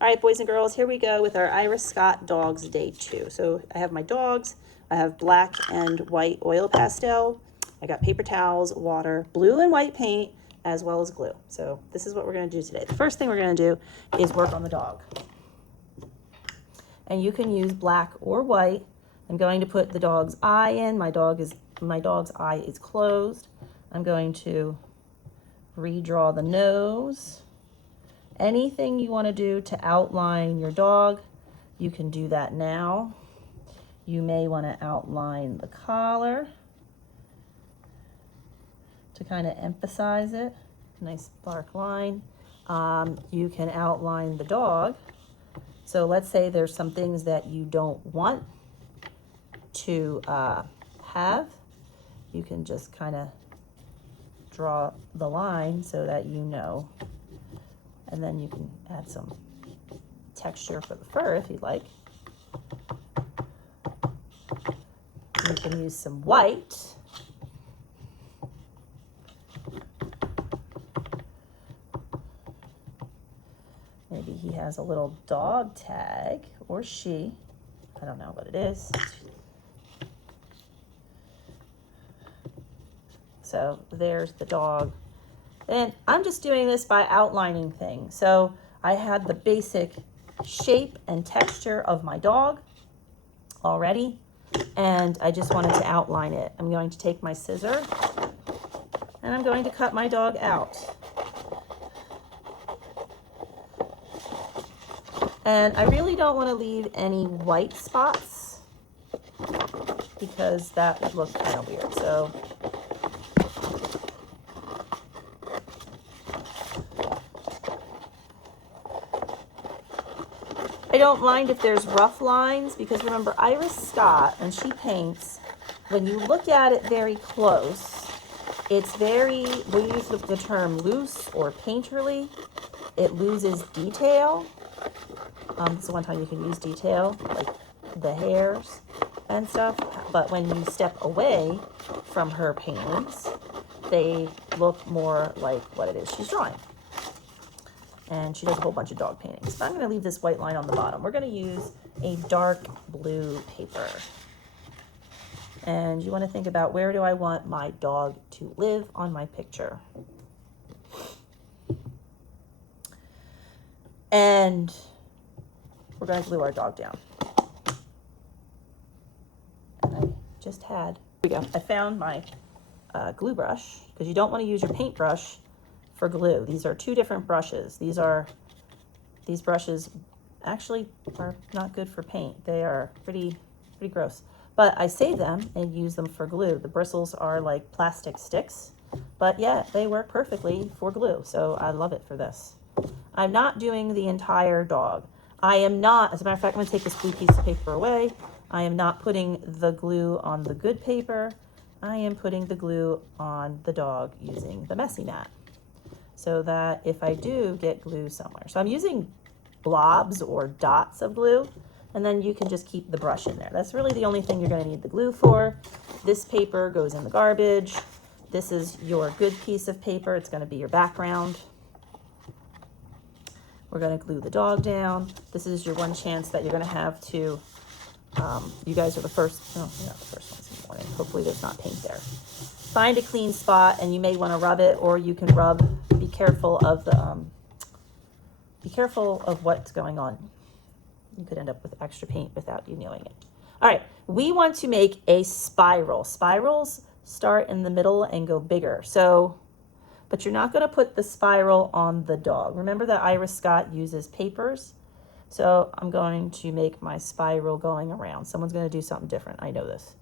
All right, boys and girls, here we go with our Iris Scott Dogs Day 2. So I have my dogs. I have black and white oil pastel. I got paper towels, water, blue and white paint, as well as glue. So this is what we're going to do today. The first thing we're going to do is work on the dog. And you can use black or white. I'm going to put the dog's eye in. My dog's eye is closed. I'm going to redraw the nose. Anything you want to do to outline your dog, you can do that now. You may want to outline the collar to kind of emphasize it. Nice dark line. You can outline the dog. So let's say there's some things that you don't want to have. You can just kind of draw the line so that you know. And then you can add some texture for the fur if you'd like. You can use some white. Maybe he has a little dog tag, or she. I don't know what it is. So there's the dog. And I'm just doing this by outlining things. So I had the basic shape and texture of my dog already, and I just wanted to outline it. I'm going to take my scissor and I'm going to cut my dog out. And I really don't want to leave any white spots because that would look kind of weird. So I don't mind if there's rough lines, because remember, Iris Scott, when she paints, when you look at it very close, it's very, we use the term loose or painterly. It loses detail. This is one time you can use detail, like the hairs and stuff. But when you step away from her paintings, they look more like what it is she's drawing. And she does a whole bunch of dog paintings. But I'm going to leave this white line on the bottom. We're going to use a dark blue paper. And you want to think about, where do I want my dog to live on my picture? And we're going to glue our dog down. And I just had, here we go. I found my glue brush, because you don't want to use your paintbrush for glue. These are two different brushes. These brushes actually are not good for paint. They are pretty gross. But I save them and use them for glue. The bristles are like plastic sticks, but yeah, they work perfectly for glue. So I love it for this. I'm not doing the entire dog. I am not, as a matter of fact, I'm gonna take this blue piece of paper away. I am not putting the glue on the good paper. I am putting the glue on the dog using the messy mat, so that if I do get glue somewhere. So I'm using blobs or dots of glue, and then you can just keep the brush in there. That's really the only thing you're gonna need the glue for. This paper goes in the garbage. This is your good piece of paper. It's gonna be your background. We're gonna glue the dog down. This is your one chance that you're gonna have to, you guys are the first, oh, you're not the first ones in the morning. Hopefully there's not paint there. Find a clean spot, and you may wanna rub it, or you can rub. Be careful of the, be careful of what's going on. You could end up with extra paint without you knowing it. All right, we want to make a spiral. Spirals start in the middle and go bigger. So, but you're not gonna put the spiral on the dog. Remember that Iris Scott uses papers. So I'm going to make my spiral going around. Someone's gonna do something different, I know this.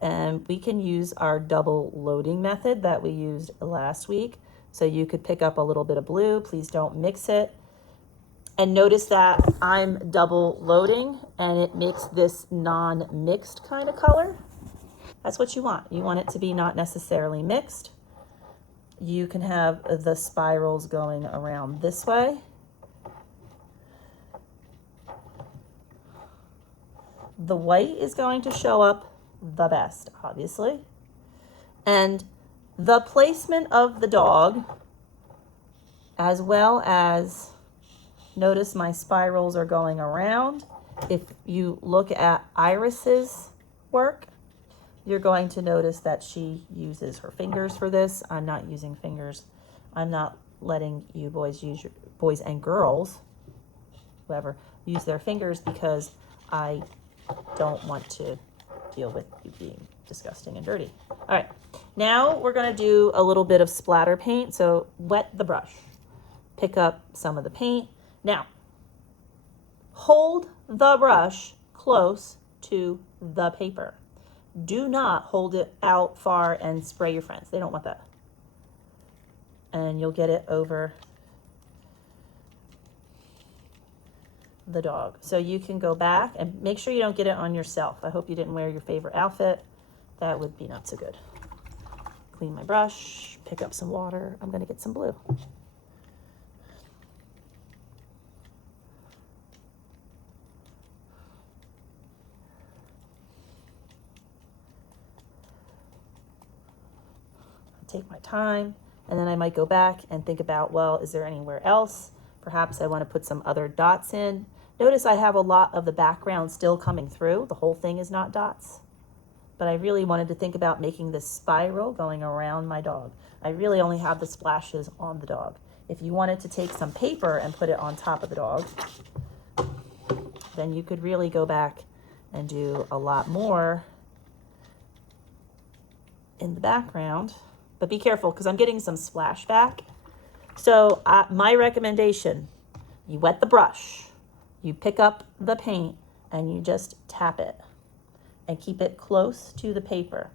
And we can use our double loading method that we used last week. So you could pick up a little bit of blue. Please don't mix it. And notice that I'm double loading, and it makes this non-mixed kind of color. That's what you want. You want it to be not necessarily mixed. You can have the spirals going around this way. The white is going to show up the best, obviously. And the placement of the dog, as well as Notice my spirals are going around. If you look at Iris's work, you're going to notice that she uses her fingers for this. I'm not using fingers. I'm not letting you boys use your boys and girls, whoever, use their fingers because I don't want to deal with you being disgusting and dirty. All right, now we're gonna do a little bit of splatter paint. So wet the brush, pick up some of the paint. Now, hold the brush close to the paper. Do not hold it out far and spray your friends. They don't want that. And you'll get it over the dog. So you can go back and make sure you don't get it on yourself. I hope you didn't wear your favorite outfit. That would be not so good. Clean my brush, pick up some water. I'm gonna get some blue. Take my time, and then I might go back and think about, well, is there anywhere else? Perhaps I want to put some other dots in. Notice I have a lot of the background still coming through. The whole thing is not dots. But I really wanted to think about making this spiral going around my dog. I really only have the splashes on the dog. If you wanted to take some paper and put it on top of the dog, then you could really go back and do a lot more in the background. But be careful because I'm getting some splashback. So my recommendation, you wet the brush, you pick up the paint, and you just tap it and keep it close to the paper.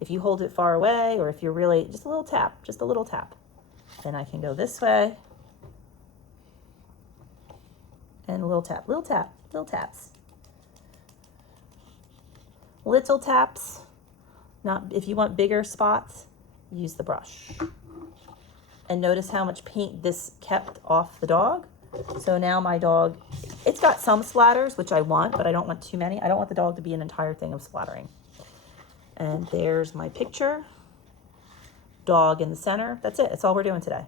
If you hold it far away, or if you're really, just a little tap, then I can go this way and a little tap, little taps. Little taps. Not, if you want bigger spots, use the brush. And notice how much paint this kept off the dog. So now my dog, it's got some splatters, which I want, but I don't want too many. I don't want the dog to be an entire thing of splattering. And there's my picture. Dog in the center. That's it. That's all we're doing today.